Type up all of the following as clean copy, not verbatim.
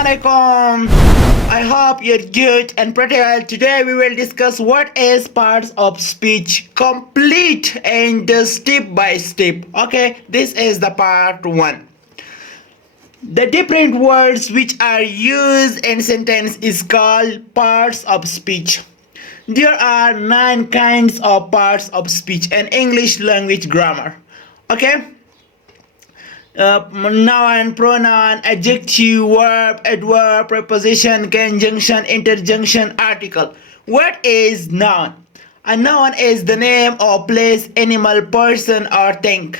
Assalamualaikum. I hope you're good and pretty well. Today we will discuss what is parts of speech, complete and step by step. Okay, this is the part 1. The different words which are used in sentence is called parts of speech. There are 9 kinds of parts of speech in English language grammar. Okay? Noun, pronoun, adjective, verb, adverb, preposition, conjunction, interjunction, article. What is noun? A noun is the name of place, animal, person, or thing.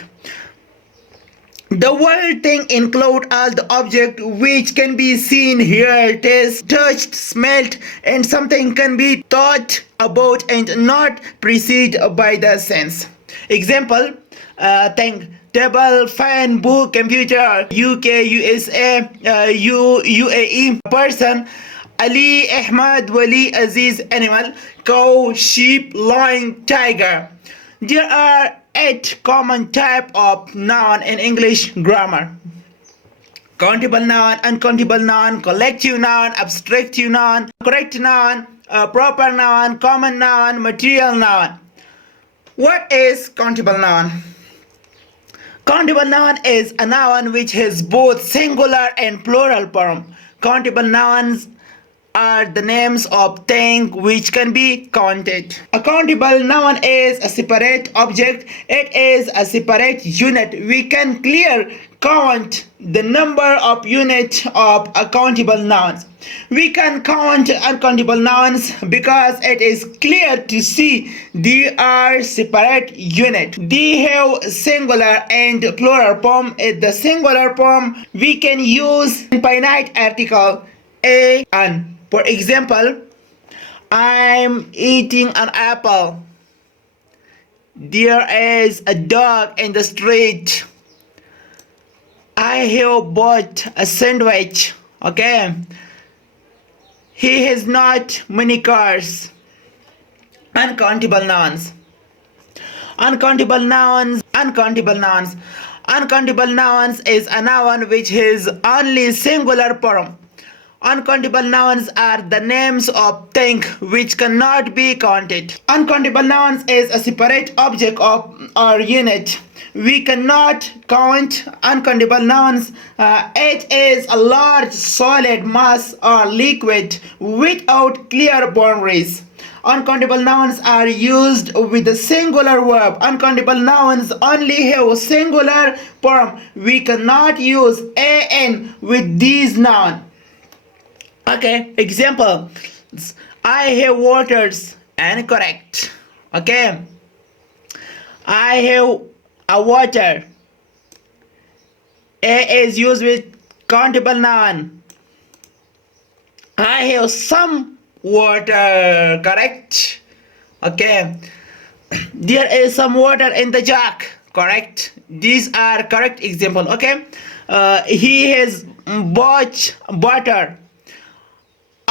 The word thing includes all the objects which can be seen, heard, tasted, touched, smelt, and something can be thought about and not preceded by the sense. Example, thing. Table, fan, book, computer, UK, USA, UAE, person, Ali, Ahmad, Wali, Aziz, animal, cow, sheep, lion, tiger. There are 8 common types of noun in English grammar. Countable noun, uncountable noun, collective noun, abstractive noun, correct noun, proper noun, common noun, material noun. What is countable noun? Countable noun is a noun which has both singular and plural form. Countable nouns are the names of things which can be counted. A countable noun is a separate object. It is a separate unit. We can clearly count the number of units of countable nouns. We can count uncountable nouns because it is clear to see they are separate units. They have singular and plural form. In the singular form, we can use infinite article a, an. For example, I'm eating an apple. There is a dog in the street. I have bought a sandwich. Okay. He has not many cars. Uncountable nouns. Uncountable nouns. Uncountable nouns. Uncountable nouns is a noun which has only singular form. Uncountable nouns are the names of things which cannot be counted. Uncountable nouns is a separate object or unit. We cannot count uncountable nouns. It is a large solid mass or liquid without clear boundaries. Uncountable nouns are used with a singular verb. Uncountable nouns only have a singular form. We cannot use an with these nouns. Okay, example, I have waters, and correct. Okay, I have a water. A is used with countable noun. I have some water, correct. Okay, there is some water in the jug, correct. These are correct example. Okay, he has bought butter.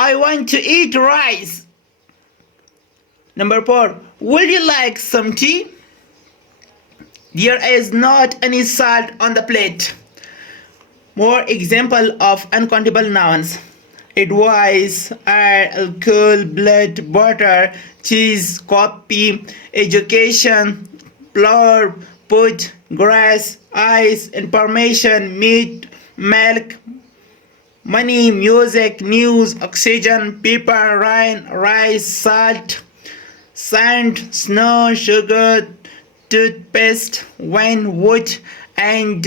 I want to eat rice. Number 4. Would you like some tea? There is not any salt on the plate. More example of uncountable nouns. Advice, air, alcohol, blood, butter, cheese, coffee, education, flour, food, grass, ice, information, meat, milk, money, music, news, oxygen, paper, rain, rice, salt, sand, snow, sugar, toothpaste, wine, wood, and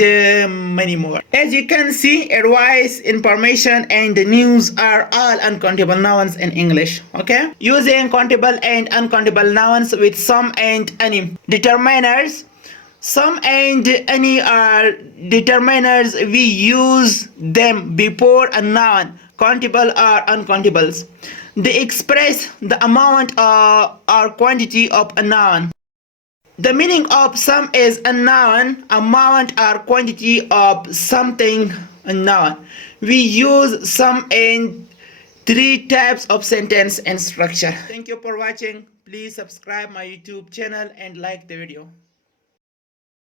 many more. As you can see, advice, information, and news are all uncountable nouns in English. Okay? Using countable and uncountable nouns with some and any. Determiners. Some and any are determiners. We use them before a noun, countable or uncountables. They express the amount or quantity of a noun. The meaning of some is a noun, amount or quantity of something, a noun. We use some in 3 types of sentence and structure. Thank you for watching. Please subscribe my YouTube channel and like the video.